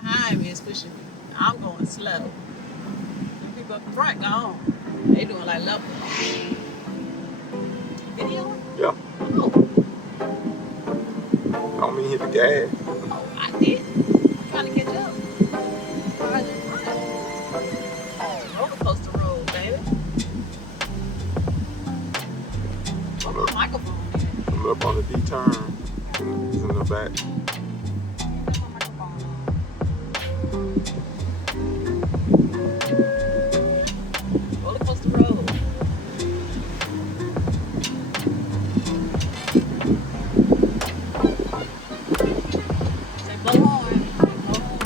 behind me is pushing me. I'm going slow. The people up front gone. They doing like level. Video? Yeah. Oh, I don't mean hit the gas. oh, I did. I'm trying to catch up. Cars in front. Roller coaster road, baby. Where's my microphone at? I'm up on the D-turn. He's in the back. Where's my microphone at? Roller coaster road. Say blow horn. Blow horn.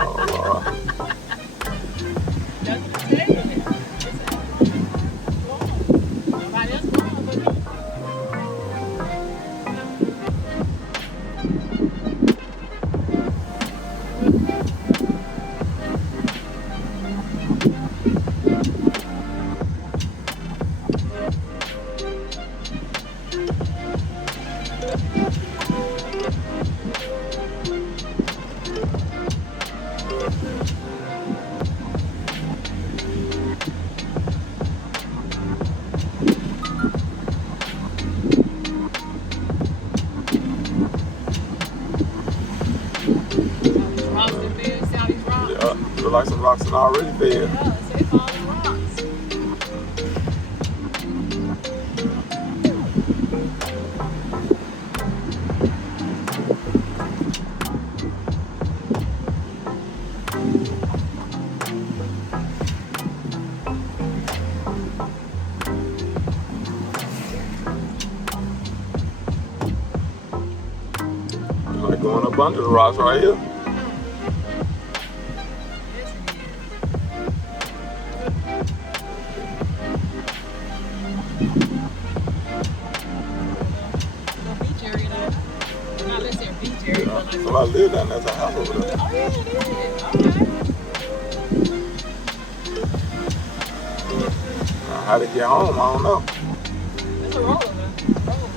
Oh, That's what I'm saying. It's blow horn. Nobody else blowing but me. Rocks in there. See all these rocks? yeah. Look like some rocks are already there. Yeah, see all these rocks. Like going up under the rocks right here. Yes, it is. Little beach area though. Not let's say a beach area, but like. Somebody live down there. There's a house over there. Oh yeah, it is. Okay. How to get home, I don't know. That's a roller though. Roller.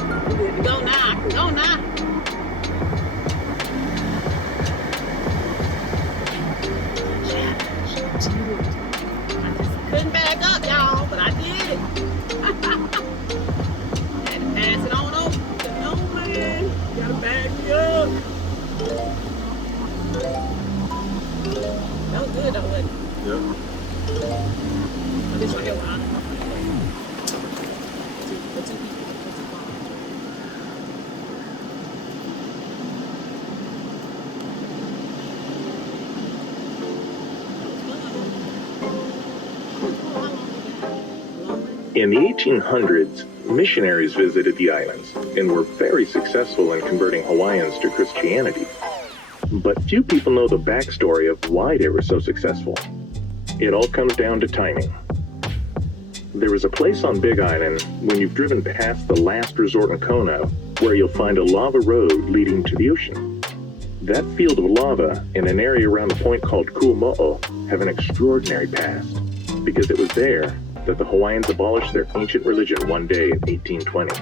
I'm good to go now. I can go now. I just couldn't back up, y'all, but I did it. Had to pass it on over. No man, you gotta back me up. That was good though, wasn't it? Yeah. This right here, we're on for two people. For two cars. In the 1800s, missionaries visited the islands and were very successful in converting Hawaiians to Christianity. But few people know the backstory of why they were so successful. It all comes down to timing. There is a place on Big Island when you've driven past the last resort in Kona where you'll find a lava road leading to the ocean. That field of lava and an area around the point called Ku'umo'o have an extraordinary past because it was there that the Hawaiians abolished their ancient religion one day in 1820.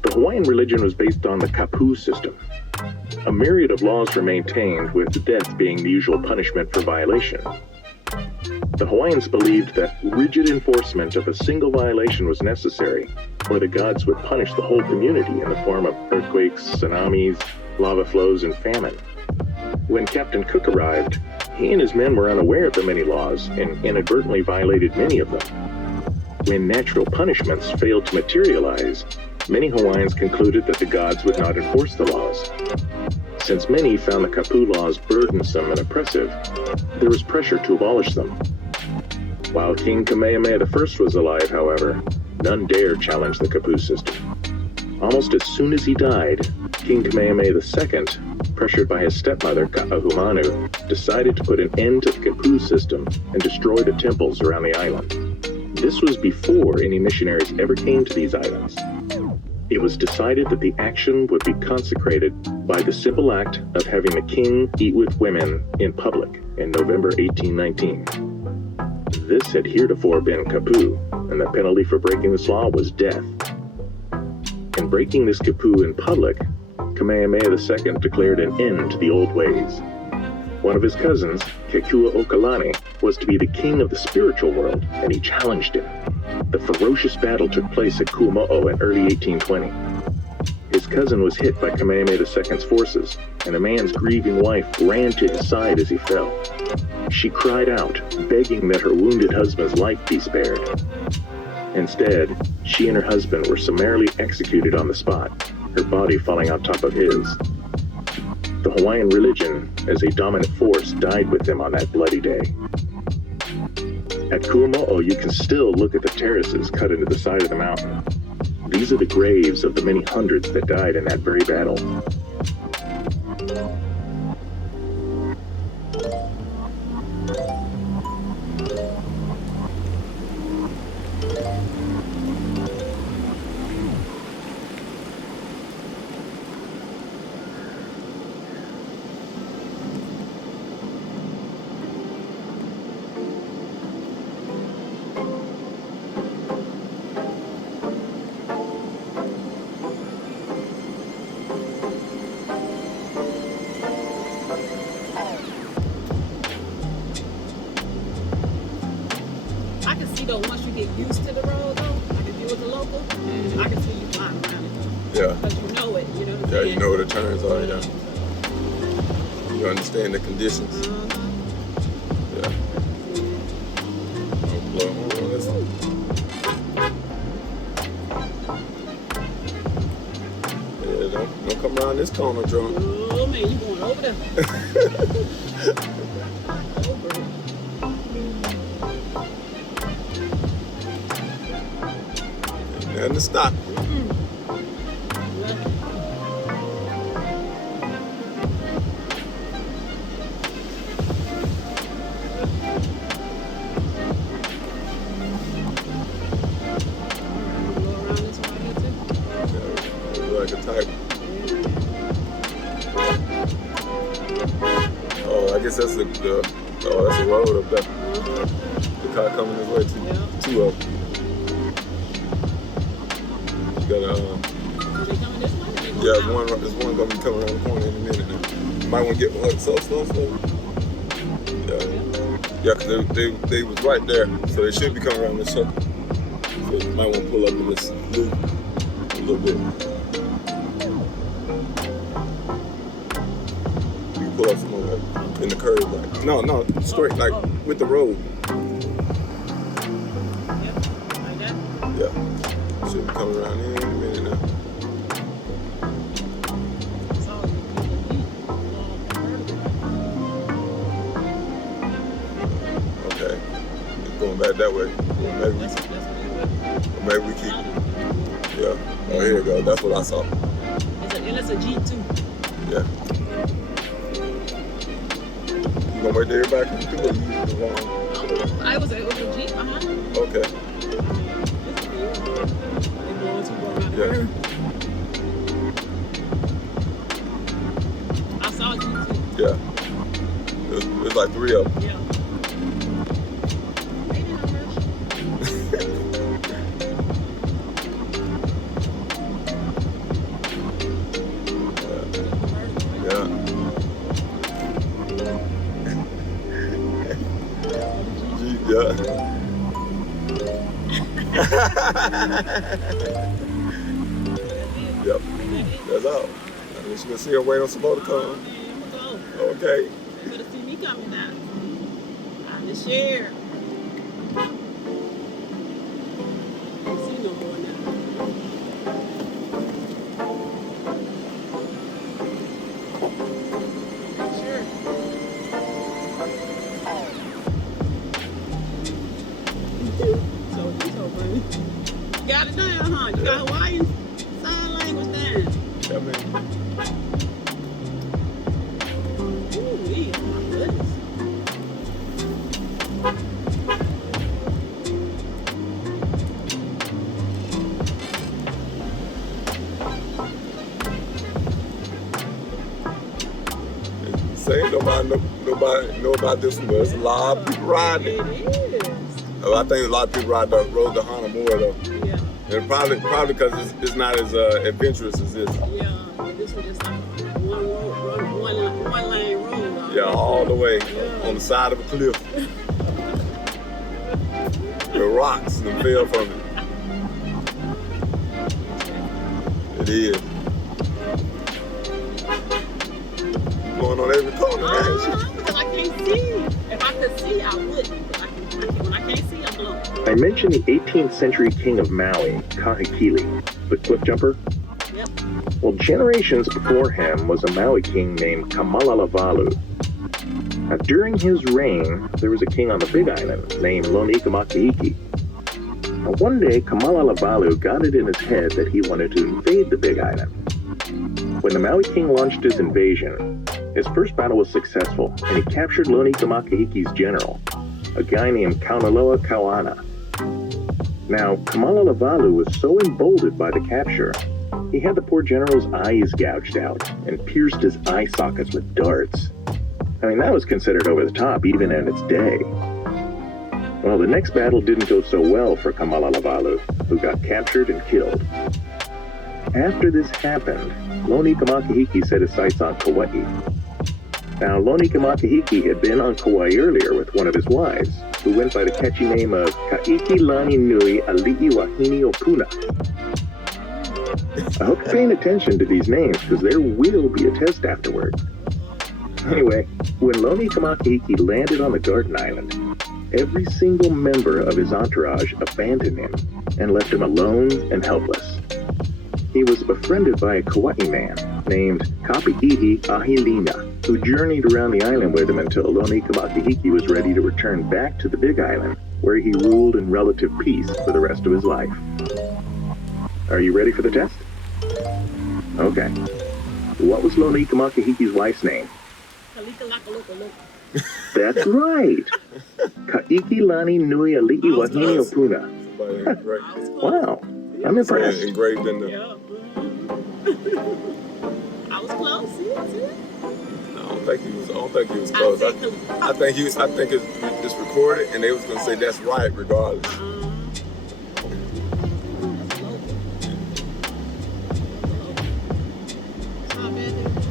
The Hawaiian religion was based on the kapu system. A myriad of laws were maintained, with death being the usual punishment for violation. The Hawaiians believed that rigid enforcement of a single violation was necessary, or the gods would punish the whole community in the form of earthquakes, tsunamis, lava flows, and famine. When Captain Cook arrived, he and his men were unaware of the many laws and inadvertently violated many of them. When natural punishments failed to materialize, many Hawaiians concluded that the gods would not enforce the laws. Since many found the kapu laws burdensome and oppressive, there was pressure to abolish them. While King Kamehameha I was alive, however, none dared challenge the kapu system. Almost as soon as he died, King Kamehameha II, pressured by his stepmother Ka'ahumanu, decided to put an end to the kapu system and destroy the temples around the island. This was before any missionaries ever came to these islands. It was decided that the action would be consecrated by the simple act of having the king eat with women in public in November 1819. This had heretofore been kapu and the penalty for breaking this law was death. In breaking this kapu in public, Kamehameha II declared an end to the old ways. One of his cousins, Kekua Okalani, was to be the king of the spiritual world, and he challenged him. The ferocious battle took place at Ku'umo'o in early 1820. His cousin was hit by Kamehameha II's forces, and the man's grieving wife ran to his side as he fell. She cried out, begging that her wounded husband's life be spared. Instead, she and her husband were summarily executed on the spot, her body falling on top of his. The Hawaiian religion, as a dominant force, died with them on that bloody day. At Ku'umo'o, you can still look at the terraces cut into the side of the mountain. These are the graves of the many hundreds that died in that very battle. I can see though, once you get used to the road though, like if you was a local, I can see you flying around it though. Yeah. Because you know it, you know what I'm Yeah, saying? you know where the turns are, yeah. You understand the conditions. Yeah. Oh, blow. Hold on, listen. Yeah, don't come around this corner drunk. Oh man, you going over there. Over. And to stop. Like a type. Oh, I guess that's the that's the road up there. The car coming this way too. Two of them. You gotta They coming this way? yeah, there's one gonna be coming around the corner in a minute now. You might want to get slow. Yeah, cause they was right there, so they should be coming around this circle. So you might want to pull up in this loop a little bit. Pull up some over in the curve, like no, straight, like with the road. Yep, like that. Yeah, should be coming around here in a minute now. It's all Okay, it's going back that way. Maybe we keep. Yeah. Oh, here we go. That's what I saw. It's a G2. Yeah. You gonna wait till everybody comes through, or you want? I was a G. Okay. Yeah. I saw a G2. Yeah. There's like three of them. Yeah. Yeah. Yeah. Yep. That's all. I guess you can see her wait on some more to come. Okay. You could have seen me coming down. I'm the share. Can't see no more now. Sure. So funny. You got it down, huh? You got Hawaiian sign language down. Yeah, man. Ooh, my goodness. Say nobody know about this one, but there's a lot of people riding it. It is. A I think a lot of people rode the Honda more though. Yeah. And probably because it's not as adventurous as this. Yeah, but this was just like one lane road. Yeah, all the way Yeah. on the side of a cliff. The rocks and fell from it. It is. Going on every corner, man. Because I can't see. If I could see, I would. But when I can't see, I'm blown. I mentioned the 18th century king of Maui, Kahekili, the cliff jumper. Yep. Well, generations before him was a Maui king named Kamalalawalu. Now, during his reign, there was a king on the Big Island named Lonika Makahiki. Now, one day, Kamalalawalu got it in his head that he wanted to invade the Big Island. When the Maui king launched his invasion, his first battle was successful, and he captured Lonika Makahiki's general, a guy named Kaunaloa Kauana. Now, Kamalalawalu was so emboldened by the capture, he had the poor general's eyes gouged out and pierced his eye sockets with darts. I mean, that was considered over the top even in its day. Well, the next battle didn't go so well for Kamalalawalu, who got captured and killed. After this happened, Lonika Makahiki set his sights on Kauai. Now, Lonika Makahiki had been on Kauai earlier with one of his wives, who went by the catchy name of Kaiki Lani Nui Ali'i Wahine Opuna. I hope you're paying attention to these names, because there will be a test afterward. Anyway, when Lonika Makahiki landed on the Garden Island, every single member of his entourage abandoned him and left him alone and helpless. He was befriended by a Kauai man named Kapi'ihi Ahilina, who journeyed around the island with him until Lonika Makahiki was ready to return back to the Big Island, where he ruled in relative peace for the rest of his life. Are you ready for the test? Okay. What was Lonika Makahiki's wife's name? That's right. Kaiki Lani Nui Ali'i Wahine Opuna. Wow, I'm impressed. Engraved in the. Yeah. I was close. See it? I don't think he was close. I think it's recorded, and they was gonna say that's right regardless.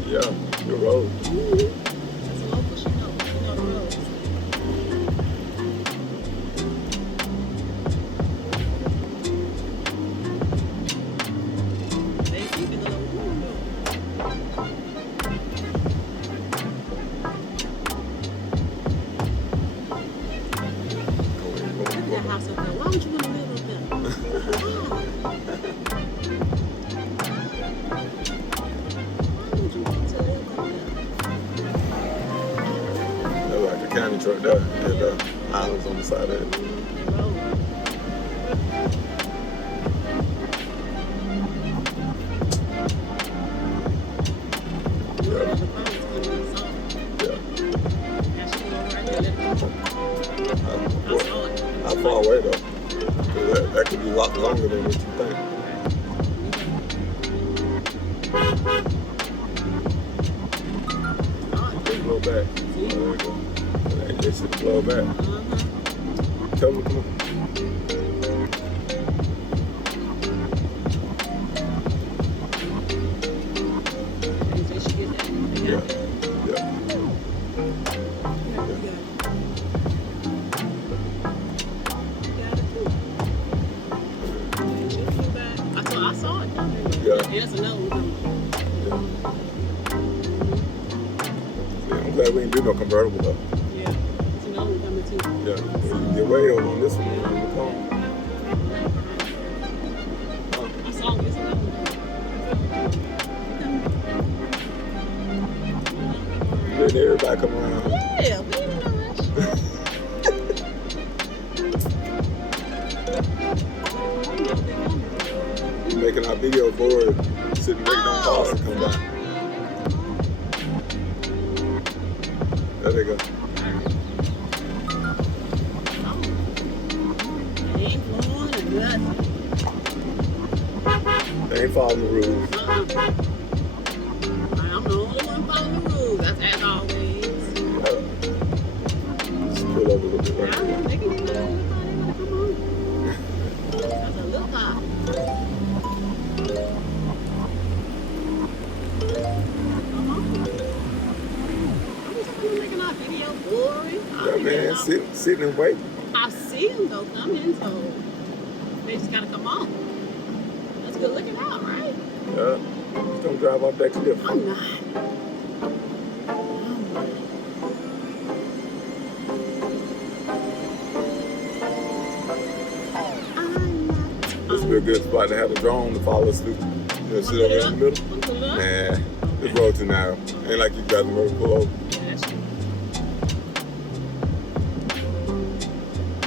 Yeah, your road. County truck there, and islands on the side of it. Yeah. How far away though? That could be a lot longer than what you think. Just blow back. There we go. They should blow back. Come on. Yeah. I saw it. Yeah. Yes, another one. Yeah, I'm glad we didn't do no convertible though. Yeah, it's another one coming too. Yeah, you get radio on this one. I saw this another one. Letting everybody come around. Yeah, we ain't in no rush. We're making our video board, sitting waiting on cars to come by. There they go. They ain't following the rules. I'm the only one following the rules. That's as always. Yeah. Just pull over a little bit right there. They can do whatever they want. sitting and waiting. I see them though coming, so they just gotta come on. That's good looking out, right? Yeah. Just don't drive off that cliff. I'm not. This would be a good spot to have the drone to follow us through. You know, sit over in the middle. Nah, this road too narrow. Ain't like you guys can really pull over.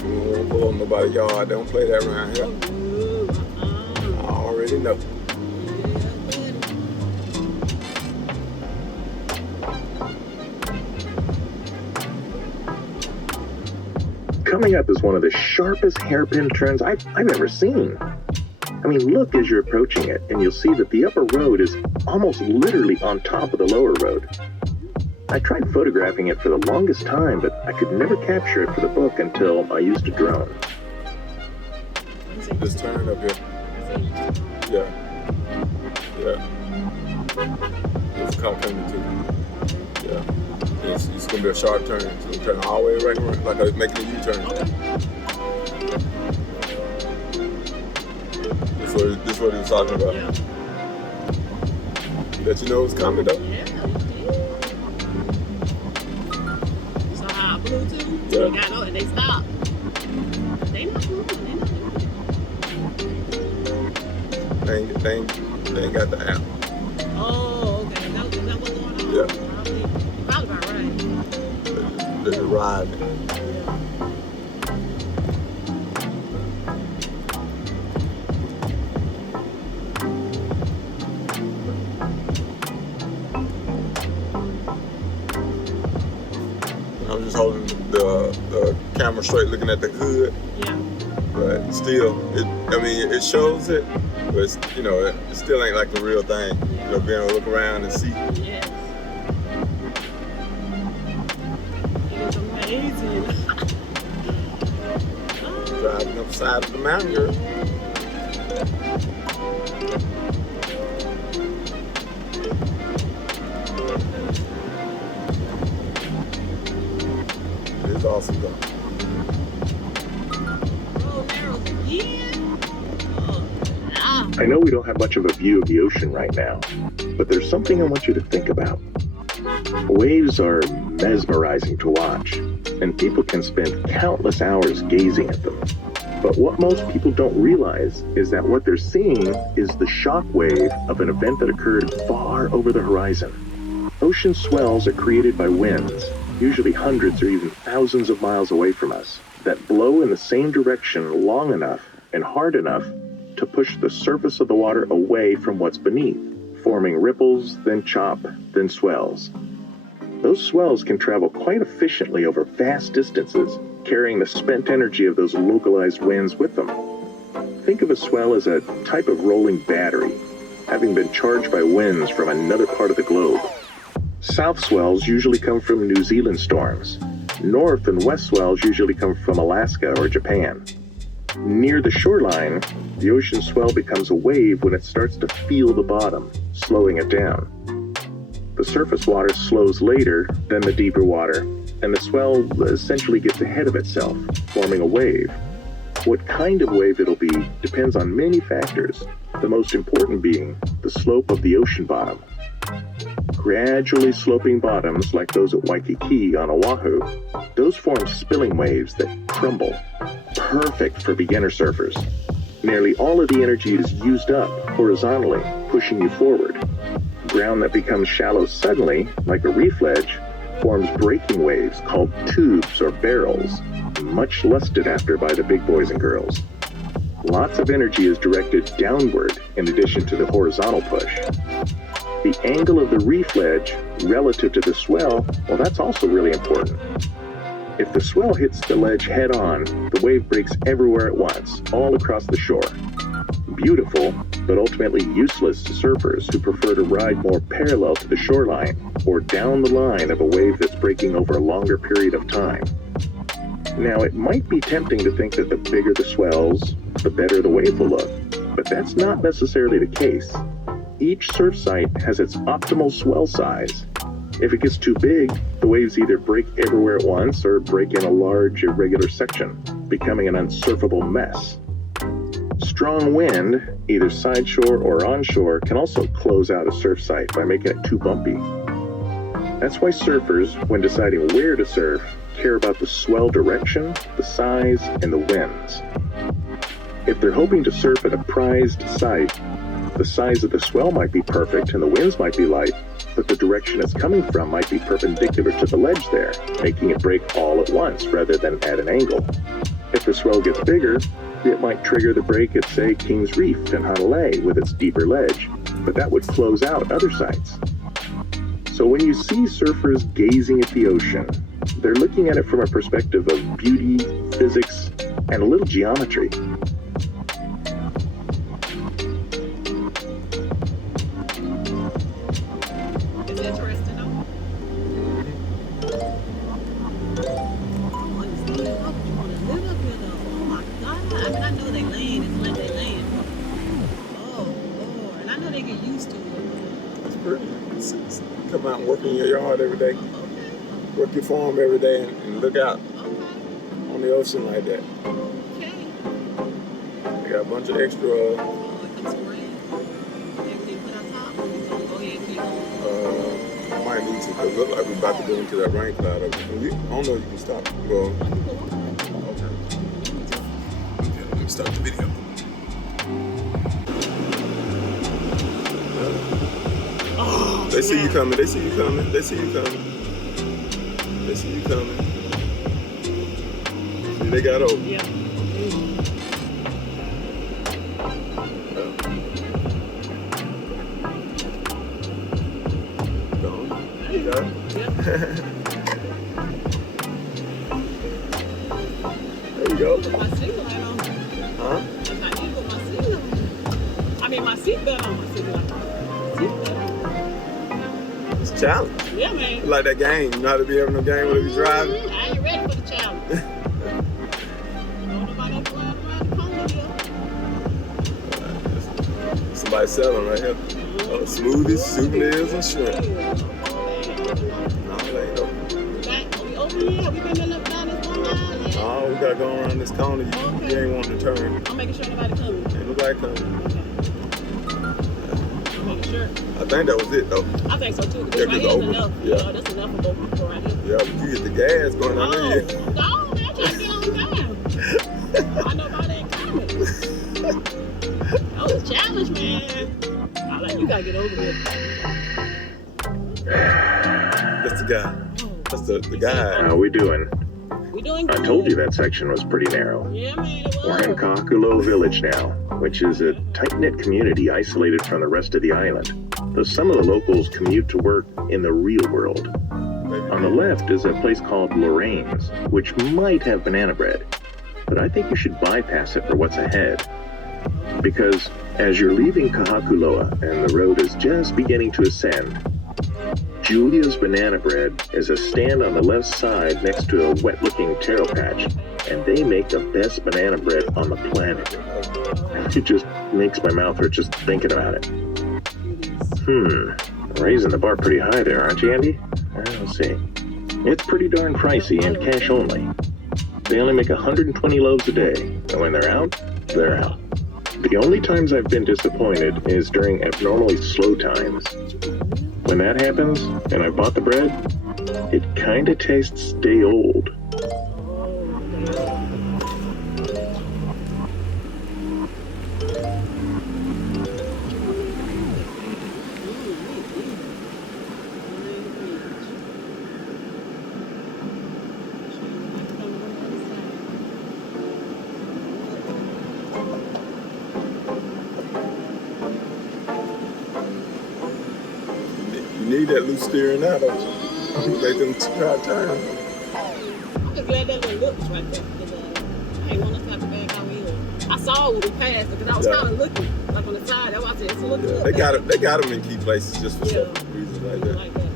You don't pull on nobody's yard. They don't play that around here. I already know. Coming up is one of the sharpest hairpin turns I've ever seen. I mean, look as you're approaching it, and you'll see that the upper road is almost literally on top of the lower road. I tried photographing it for the longest time, but I could never capture it for the book until I used a drone. This turn up here. Yeah. It's kind of coming too. Yeah. It's going to be a sharp turn. So I'm turning all the way right around, like I'm making a U-turn. This is what he was talking about. Yeah. That you know it's coming though. Yeah, you did. So how I blew too? Yeah. They got on and they stopped. They not moving. They ain't got the app. Oh, okay. Is that what's going on? Yeah. Probably about right. They're just riding. I'm just holding the camera straight, looking at the hood. Yeah. But still, it shows it, but it's, you know, it still ain't like the real thing. You know, being able to look around and see. Yes. It's amazing. Driving up the side of the mountain, girl. It is awesome though. I know we don't have much of a view of the ocean right now, but there's something I want you to think about. Waves are mesmerizing to watch, and people can spend countless hours gazing at them. But what most people don't realize is that what they're seeing is the shock wave of an event that occurred far over the horizon. Ocean swells are created by winds, usually hundreds or even thousands of miles away from us, that blow in the same direction long enough and hard enough to push the surface of the water away from what's beneath, forming ripples, then chop, then swells. Those swells can travel quite efficiently over vast distances, carrying the spent energy of those localized winds with them. Think of a swell as a type of rolling battery, having been charged by winds from another part of the globe. South swells usually come from New Zealand storms. North and west swells usually come from Alaska or Japan. Near the shoreline, the ocean swell becomes a wave when it starts to feel the bottom, slowing it down. The surface water slows later than the deeper water, and the swell essentially gets ahead of itself, forming a wave. What kind of wave it'll be depends on many factors, the most important being the slope of the ocean bottom. Gradually sloping bottoms like those at Waikiki on Oahu, those form spilling waves that crumble, perfect for beginner surfers. Nearly all of the energy is used up horizontally, pushing you forward. Ground that becomes shallow suddenly, like a reef ledge, forms breaking waves called tubes or barrels, much lusted after by the big boys and girls. Lots of energy is directed downward in addition to the horizontal push. The angle of the reef ledge relative to the swell, well, that's also really important. If the swell hits the ledge head on, the wave breaks everywhere at once, all across the shore. Beautiful, but ultimately useless to surfers who prefer to ride more parallel to the shoreline or down the line of a wave that's breaking over a longer period of time. Now, it might be tempting to think that the bigger the swells, the better the wave will look, but that's not necessarily the case. Each surf site has its optimal swell size, If it gets too big, the waves either break everywhere at once or break in a large, irregular section, becoming an unsurfable mess. Strong wind, either sideshore or onshore, can also close out a surf site by making it too bumpy. That's why surfers, when deciding where to surf, care about the swell direction, the size, and the winds. If they're hoping to surf at a prized site, the size of the swell might be perfect and the winds might be light, but the direction it's coming from might be perpendicular to the ledge there, making it break all at once rather than at an angle. If the swell gets bigger, it might trigger the break at, say, King's Reef in Honolulu with its deeper ledge, but that would close out other sites. So when you see surfers gazing at the ocean, they're looking at it from a perspective of beauty, physics, and a little geometry. It's interesting, though. I mean, I know they land. It's like they land. Oh, Lord. And I know they get used to it. It's pretty. Come out and work in your yard every day. Okay. Work your farm every day and look out Okay. on the ocean like that. Okay. They got a bunch of extra, Oh, it comes some rain. Everything put on top. Go ahead and keep going. might need to, because it look like we're about to go into that rain cloud. I don't know if you can stop. Well, okay. Let me start the video. Oh, They see you coming. They see you coming. They see you coming. They see you coming. See, they got over. Yeah. Go. You got it? Yeah. There you go. Put my seatbelt on. Huh? That's not you put my seatbelt on. I mean, my seatbelt on. My seatbelt on. It's a challenge. Yeah, man. Like that game. You know how to be having a game when you driving? I ain't ready for the challenge. Don't nobody else around the corner here. Somebody selling right here. Smoothies, souvenirs, and shrimp. No, they ain't open. We open here. We been up down this one line. Yeah. Oh, we gotta go around this corner. You ain't wanting to turn. I'm making sure nobody coming. Ain't nobody coming. Okay. I'm making sure. I think that was it though. I think so too. Yeah, This right just here is open. enough. Yeah. Yeah, that's enough for both people right here. Yeah, but you get the gas going under here. No, man, I'm trying to get on down. I know nobody ain't coming. That was a challenge, man. I like, you gotta get over here. That's the guy. That's the guy. How we doing? We doing I good. told you that section was pretty narrow. Yeah, man, it was. We're in Kahakulo Village now, which is a tight-knit community isolated from the rest of the island, though some of the locals commute to work in the real world. On the left is a place called Lorraine's, which might have banana bread, but I think you should bypass it for what's ahead. Because as you're leaving Kahakuloa and the road is just beginning to ascend, Julia's Banana Bread is a stand on the left side next to a wet-looking taro patch, and they make the best banana bread on the planet. It just makes my mouth hurt just thinking about it. Raising the bar pretty high there, aren't you, Andy? Let's see. It's pretty darn pricey and cash only. They only make 120 loaves a day, and when they're out, they're out. The only times I've been disappointed is during abnormally slow times. When that happens, and I bought the bread, it kinda tastes day old. You need that loose steering now, don't you? Make them try to turn. I'm just glad that little looks right there. Because I ain't want us to have to back out here. I saw it when we passed because I was kind of looking like on the side. That's why I said, it's a look good. They got them in key places just for some reasons like that. Like that.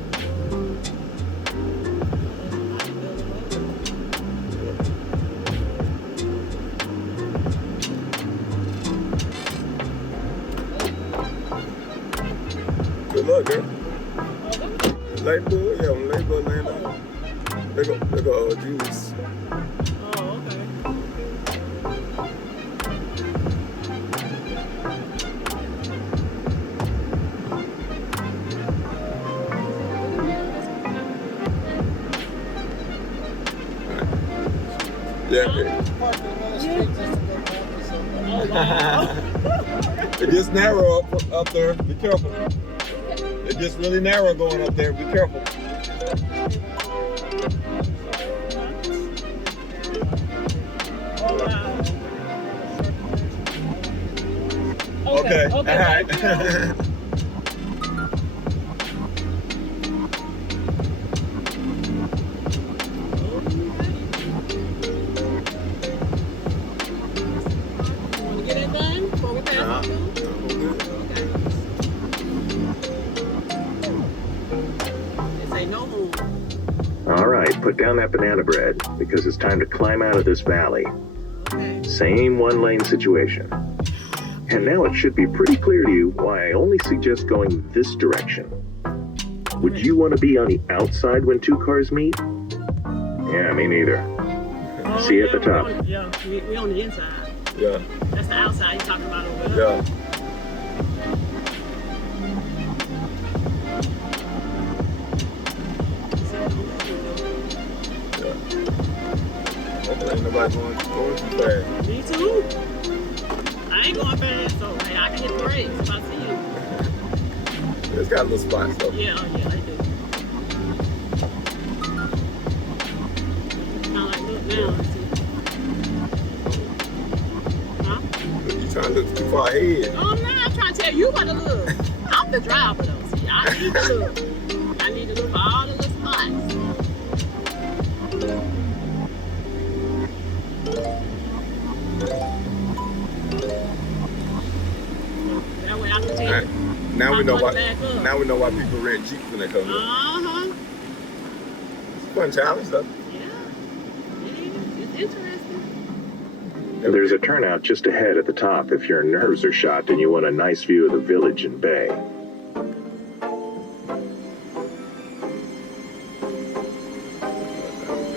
Good luck, girl. ladybug, yeah, when the ladybug land on it, they go juice. Oh, okay. Yeah. Oh, wow. It gets narrow up there. Be careful. It gets really narrow going up there. Be careful. Oh, wow. Okay. Okay. All right. Want to get it done before we pass on through? Okay. They say no more. All right, put down that banana bread because it's time to climb out of this valley. Okay. Same one-lane situation. And now it should be pretty clear to you why I only suggest going this direction. Would you want to be on the outside when two cars meet? Yeah, me neither. Oh, See you at the yeah, top. We on the inside. Yeah. That's the outside you're talking about over there. Yeah. Hopefully ain't nobody going too fast. Me too. I ain't going fast, so hey, I can hit the brakes if I see you. It's got little spots though. Yeah, they do. Kind of like look now and see. Huh? You trying to look too far ahead. Oh, I'm not trying to tell you what to look. I'm the driver though. See, I need to look. I need to look for all the little spots. That way I can tell All right. you. Now we know why. Back up. Now we know why people rent Jeeps when they come in. Uh-huh. It's a fun challenge though. Yeah. It is. It's interesting. There's a turnout just ahead at the top if your nerves are shot and you want a nice view of the village and bay. We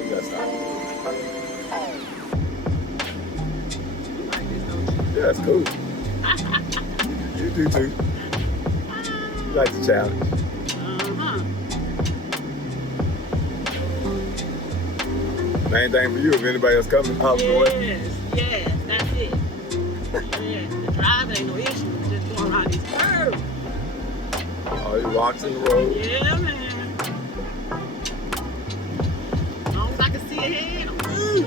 gotta stop. You like this, don't you? Yeah, it's cool. You do too. You like the challenge. Uh-huh. Main thing for you, if anybody else coming, holler for it. Yes, that's it. Yeah, the drive ain't no issue. Just going around these curves. All these rocks in the road. Yeah, man. As long as I can see ahead, I'm good.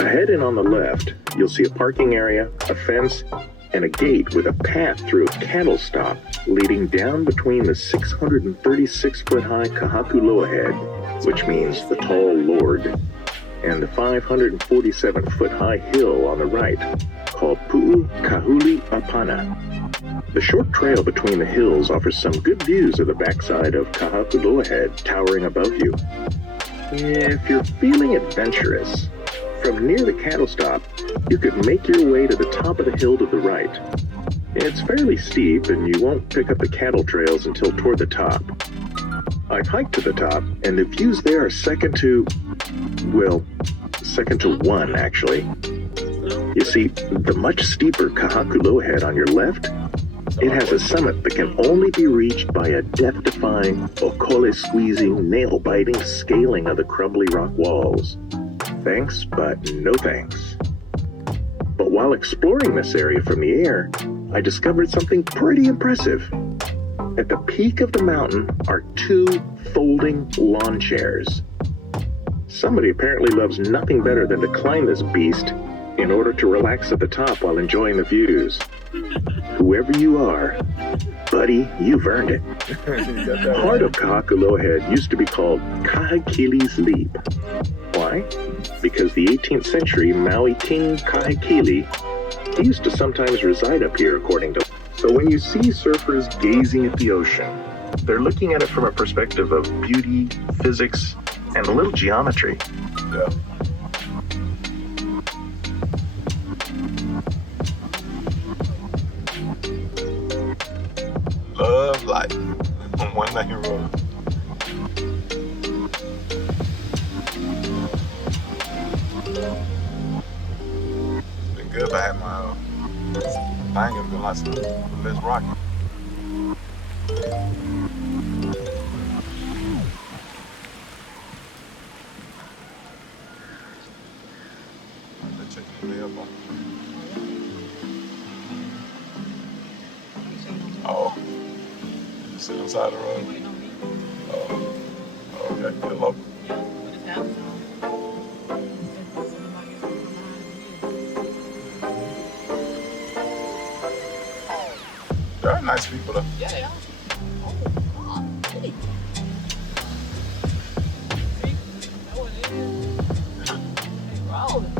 Ahead and on the left, you'll see a parking area, a fence, and a gate with a path through a cattle stop leading down between the 636-foot-high Kahakuloa Head, which means the tall lord, and the 547-foot-high hill on the right, called Pu'u Kahuli Apana. The short trail between the hills offers some good views of the backside of Kahakuloa Head towering above you. If you're feeling adventurous, from near the cattle stop, you could make your way to the top of the hill to the right. It's fairly steep and you won't pick up the cattle trails until toward the top. I've hiked to the top and the views there are second to one actually. You see, the much steeper Kahakuloa Head on your left, it has a summit that can only be reached by a death-defying, okole-squeezing, nail-biting scaling of the crumbly rock walls. Thanks, but no thanks. But while exploring this area from the air, I discovered something pretty impressive. At the peak of the mountain are two folding lawn chairs. Somebody apparently loves nothing better than to climb this beast in order to relax at the top while enjoying the views. Whoever you are, buddy, you've earned it. Part of Kahakuloa Head used to be called Kahekili's Leap. Why? Because the 18th century Maui king Kahekili, he used to sometimes reside up here, according to. So when you see surfers gazing at the ocean, they're looking at it from a perspective of beauty, physics, and a little geometry. Yeah. Love life on one lane road. good if I had my thing. It would be like less rocky. They're checking me up on. Oh, you just sit inside the road. Oh, okay, good luck. They're nice people though. Yeah, they are. Oh, God. Hey. See? Know what it is? They rolling.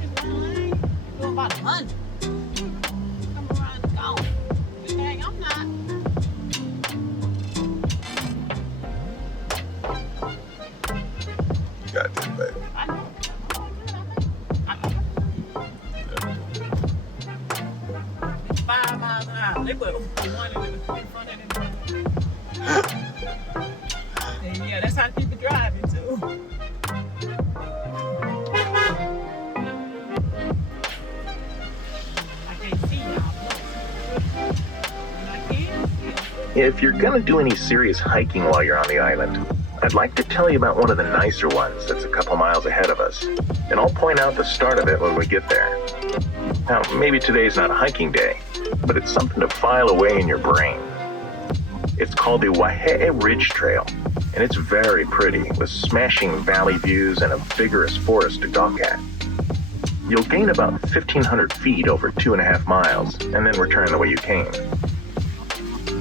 You doing about 100. Come around and go. Dang, I'm not. You got this, baby. I know. It's 5 miles an hour. They put one in front of them. And yeah, that's how people driving too. I can't see y'all. I can. If you're gonna do any serious hiking while you're on the island, I'd like to tell you about one of the nicer ones that's a couple miles ahead of us, and I'll point out the start of it when we get there. Now, maybe today's not a hiking day, but it's something to file away in your brain. It's called the Waihe'e Ridge Trail, and it's very pretty, with smashing valley views and a vigorous forest to gawk at. You'll gain about 1,500 feet over 2.5 miles, and then return the way you came.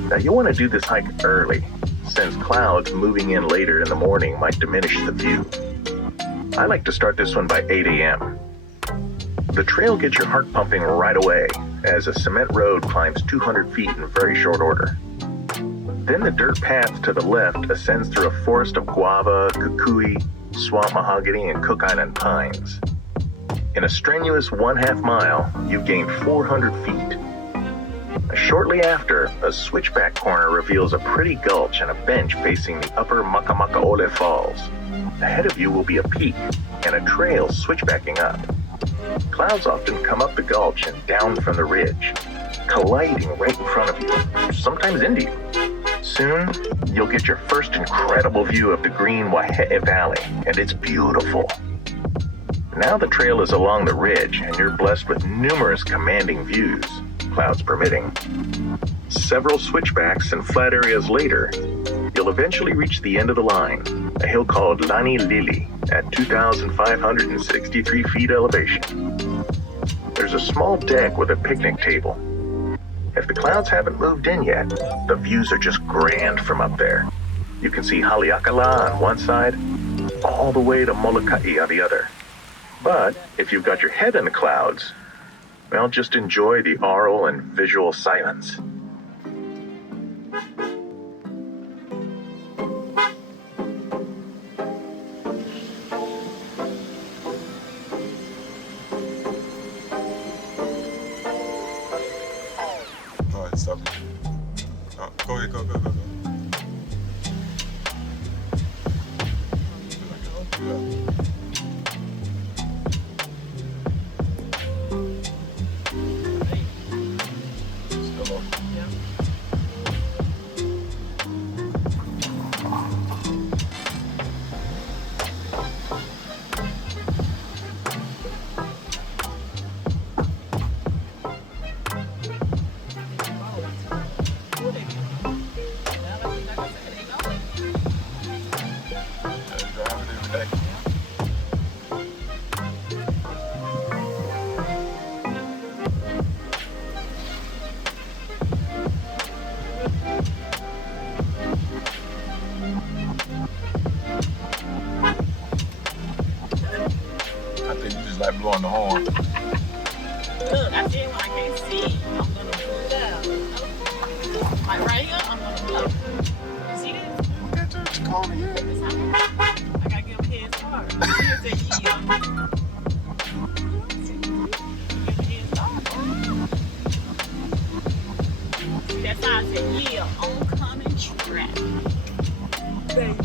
Now, you'll want to do this hike early, since clouds moving in later in the morning might diminish the view. I like to start this one by 8 a.m. The trail gets your heart pumping right away, as a cement road climbs 200 feet in very short order. Then the dirt path to the left ascends through a forest of guava, kukui, swamp mahogany, and Cook Island pines. In a strenuous 1/2 mile, you've gained 400 feet. Shortly after, a switchback corner reveals a pretty gulch and a bench facing the upper Makamakaole Falls. Ahead of you will be a peak and a trail switchbacking up. Clouds often come up the gulch and down from the ridge, colliding right in front of you, sometimes into you. Soon, you'll get your first incredible view of the green Waihe'e Valley, and it's beautiful. Now the trail is along the ridge, and you're blessed with numerous commanding views, clouds permitting. Several switchbacks and flat areas later, you'll eventually reach the end of the line, a hill called Lani Lili at 2,563 feet elevation. There's a small deck with a picnic table. If the clouds haven't moved in yet, the views are just grand from up there. You can see Haleakala on one side, all the way to Molokai on the other. But if you've got your head in the clouds, well, just enjoy the aural and visual silence. Go ahead, stop. Oh, go ahead, go. Yeah. Like blowing the horn. Look, I see it when I can't see. I'm gonna pull down. Like right here, I'm gonna blow. You see this? Get your corner here. I gotta give him a head start. Here's a yield. Give him a head start. See that sign said yield, oncoming traffic. Baby.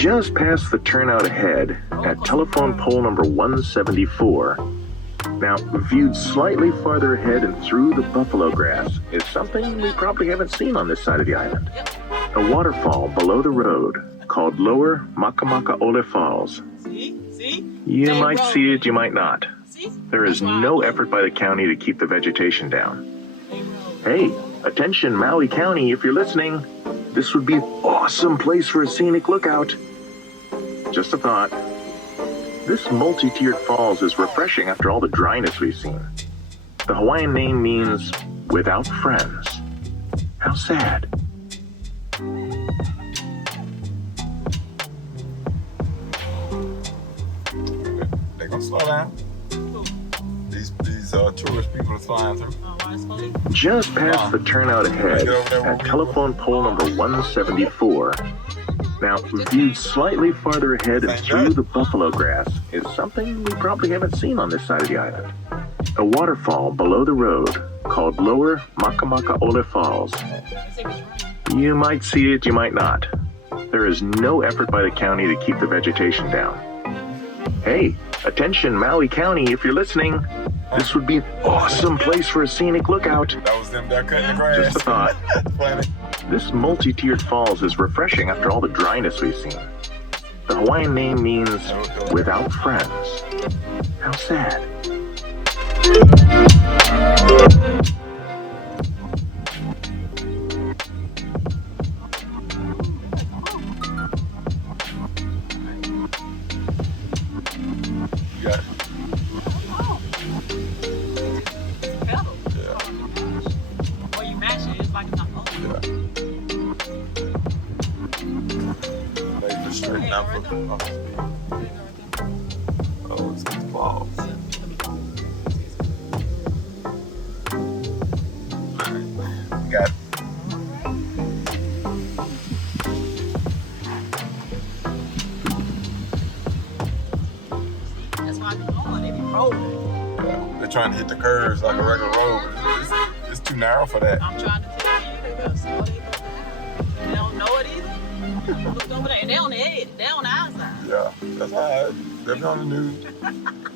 Just past the turnout ahead at telephone pole number 174. Now, viewed slightly farther ahead and through the buffalo grass is something we probably haven't seen on this side of the island. A waterfall below the road called Lower Makamaku'ole Falls. You might see it, you might not. There is no effort by the county to keep the vegetation down. Hey, attention Maui County, if you're listening, this would be an awesome place for a scenic lookout. Just a thought. This multi-tiered falls is refreshing after all the dryness we've seen. The Hawaiian name means without friends. How sad. They're gonna slow down. These tourist people are flying through. Just past the turnout ahead at telephone pole number 174. Now, viewed slightly farther ahead and through the buffalo grass is something we probably haven't seen on this side of the island. A waterfall below the road called Lower Makamaku'ole Falls. You might see it, you might not. There is no effort by the county to keep the vegetation down. Hey, attention Maui County, if you're listening, this would be an awesome place for a scenic lookout. That was them there cutting the grass. Just a thought. Funny. This multi-tiered falls is refreshing after all the dryness we've seen. The Hawaiian name means without friends. How sad. You got it. Straighten out for oh, it's these balls. Alright, got it. That's why I be going, they be rolling. Yeah, they're trying to hit the curves like a regular road. It's too narrow for that. I'm trying to tell you, they go slow, they go down. They don't know it either. Look over there, they on the edge, they on the outside. Yeah, that's why they've been on the news.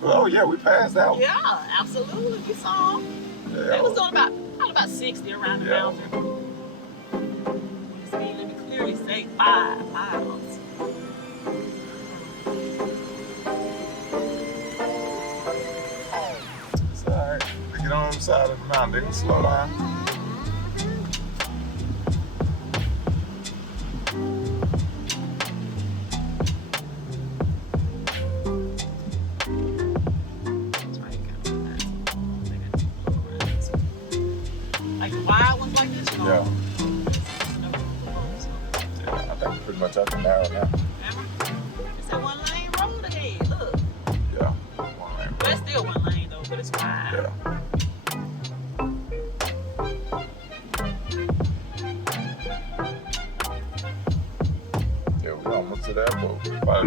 Oh yeah, we passed out. Yeah, absolutely, we saw them. Yeah. They was doing about 60 around the mountain. Let me clearly say 5 miles. It's alright. They get on the side of the mountain, they can slow down. Yeah. Yeah, I think we're pretty much up and narrow now. It's a one lane road ahead, look. Yeah, one lane. But it's still one lane though, but it's wide. Yeah. Yeah, we're almost to that boat.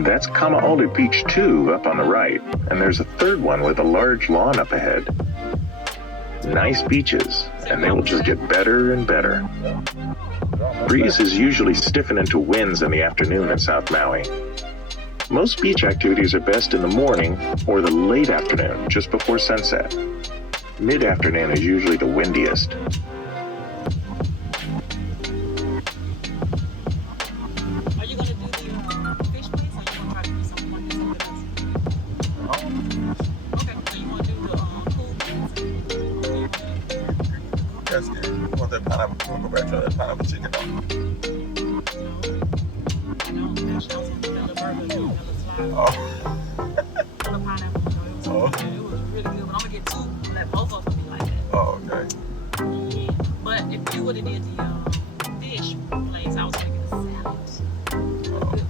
That's Kama'ole Beach 2 up on the right, and there's a third one with a large lawn up ahead. Nice beaches, and they will just get better and better. Breezes usually stiffen into winds in the afternoon in South Maui. Most beach activities are best in the morning or the late afternoon, just before sunset. Mid-afternoon is usually the windiest. Are you going to do the fish place, or you want to try to do something like this over this? Okay, so you want to do the pool place? That's good. You want that pineapple? You want to go back to that pineapple chicken dog? No, actually, I was going to do the burger. Oh. The pineapple. It was really good, but I'm going to get 2. Let both of them be like that. Oh, okay. Yeah. But if you would have did the fish place, I was going to get a salad.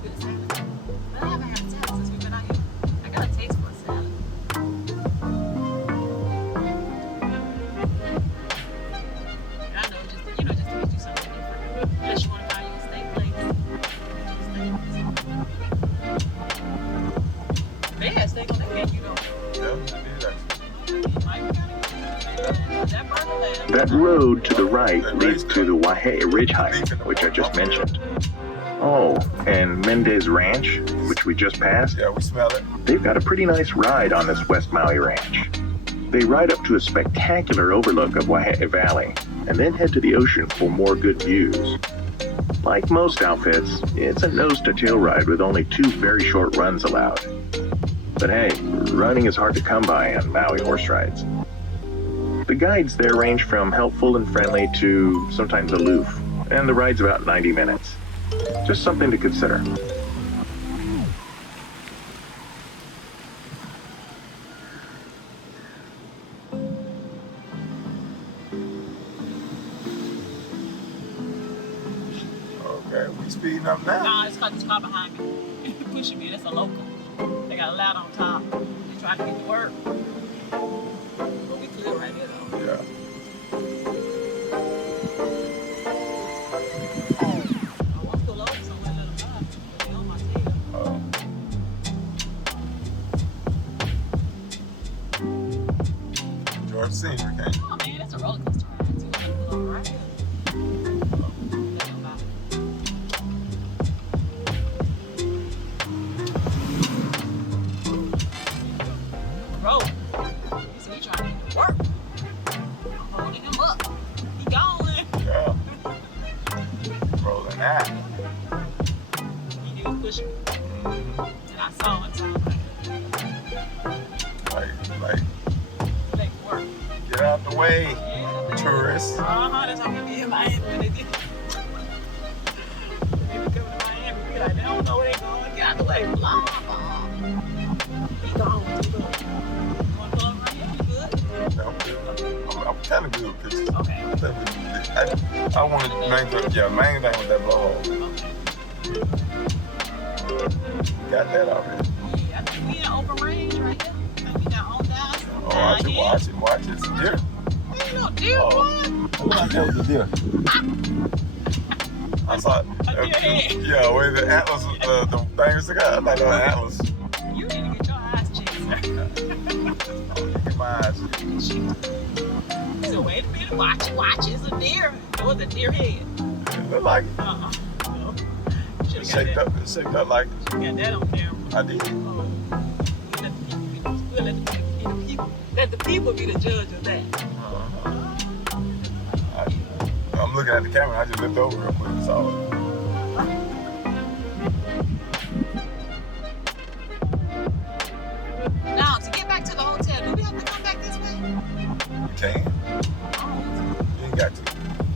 Good salad. But I haven't had a salad since we've been out here. I got a taste for a salad. I know, just to get you something different. Unless you want to buy you a steak place. They had steak on the menu though. Yeah, we did actually. That road to the right leads to the Waihe Ridge hike, which I just mentioned. Oh, and Mendez Ranch, which we just passed, Yeah, we smell it. they've got a pretty nice ride on this West Maui ranch. They ride up to a spectacular overlook of Waihe Valley, and then head to the ocean for more good views. Like most outfits, it's a nose-to-tail ride with only 2 very short runs allowed. But hey, running is hard to come by on Maui horse rides. The guides there range from helpful and friendly to sometimes aloof, and the ride's about 90 minutes. Just something to consider. Okay, we speeding up now. Nah, it's got this car behind me. Pushing me. That's a local. They got a loud on top. They trying to get to work. But we clear right here though. Yeah. I want to pull over somewhere and let them drive. But they on my tail. Enjoy the scenery, can't you? Oh man, that's a roller coaster ride too. I'm gonna pull over right here. Let them by. Bro, you see he trying to get to work. I'm holding him up. He going. Yeah. Rolling that. He was pushing me. Mm-hmm. And I saw him, so I'm Like, like work. get out the way, Yeah. tourists. That's how we be in Miami when they did. They be coming to Miami, we like, they don't know where they going. Get out the way. Blah, blah. He gone. You want to pull over right here? You good? I'm kind of good because Okay. I want to main thing with that blowhole. Okay. Got that already. Yeah, I think we in open range right here. I think we got on down. Oh, watch it. It's a deer. Ain't no deer, boy. That was a deer. I saw it. A deer head. Yeah, where the atlas, the thing is got. I thought it was an atlas. You need to get your eyes checked, sir. Look at my eyes. So wait a minute, watch, it's a deer. It was a deer head. It looked like it. No. Should've It got that. shaped up like it. Got that on camera. I did. Let the people be the judge of that. I'm looking at the camera. I just looked over real quick and saw it. Now, to get back to the hotel, do we have to come back this way? You can. You ain't got to.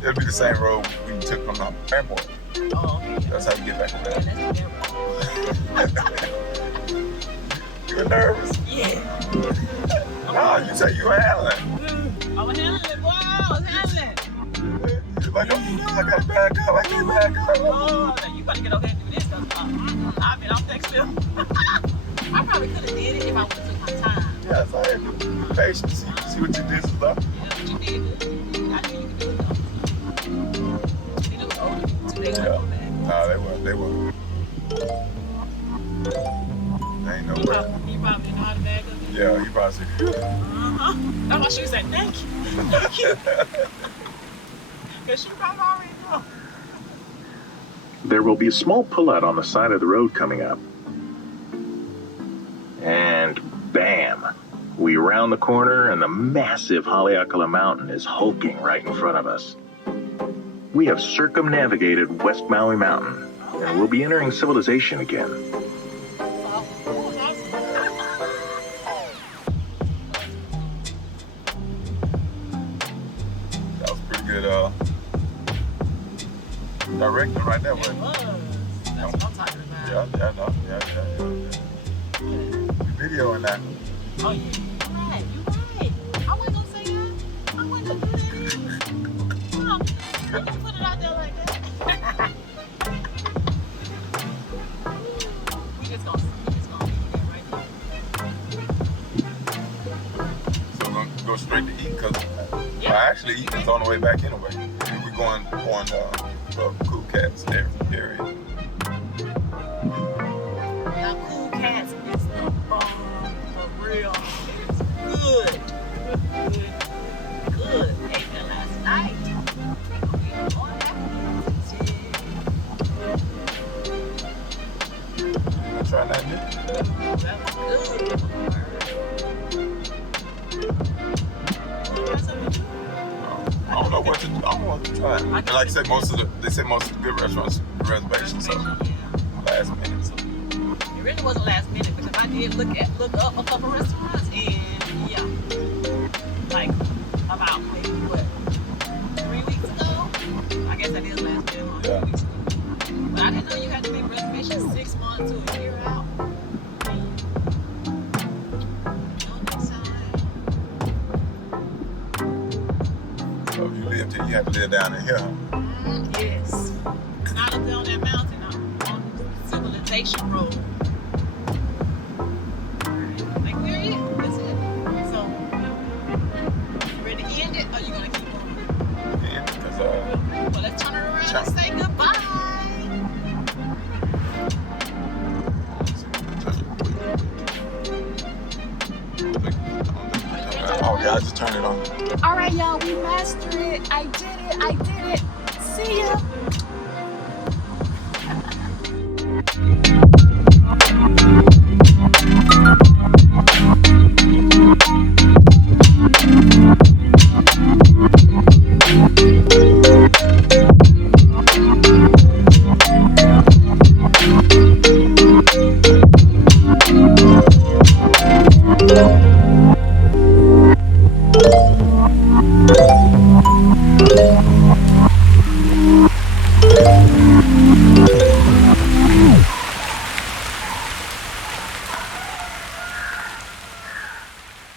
It'll be the same road we took from the airport. Oh, okay. That's how you get back Yeah, over that's the there. You were nervous? Yeah. No, you said you were handling. I was handling it, boy. I was handling it. You're like, oh, I gotta back up. I can't back up. Oh, you gotta get over here and do this stuff. I've been off that cliff. I probably could have did it if I would have took my time. Yeah, so I had to be patient. See what you did and stuff. Yeah, but you did good. I knew you could do it though. And it was older people too. They wouldn't go back. No, they weren't. There ain't no He way. probably know how to back up. Yeah, you probably said, phew. That's why she said, thank you. Thank you. Because she probably already know. There will be a small pullout on the side of the road coming up. And bam! We round the corner and the massive Haleakala Mountain is hulking right in front of us. We have circumnavigated West Maui Mountain, and we'll be entering civilization again. That was pretty good directing right there. It Wasn't it? was. That's what I'm talking about. Yeah. Videoing that. Oh, yeah. You're right. I wasn't going to say that. I wasn't going to do that. No, you put it out there like that. we just going to leave it right there. So we're going to go straight to eat because, Yeah. well, actually, eating's on the way back anyway. We're going Cool Cats area. Now, Cool Cats is the bomb for real. It's good. Good. Ate there last night. We are going back to And like I said, they say most of the good restaurants reservations. So last minute. So. It really wasn't last minute because I did look up a couple restaurants and yeah, like about maybe what 3 weeks ago. I guess that is last minute. 3 weeks ago. But I didn't know you had to make reservations 6 months to a year out. So if you lived here, you had to live down in here. Yes. Not up there on that mountain, on Civilization Road. Like where are you? That's it. So, ready to end it or you gonna keep going? Yeah, because Well, let's turn it around and say goodbye. oh yeah, I just turned it on. All right, y'all, we mastered it. I did it. See ya.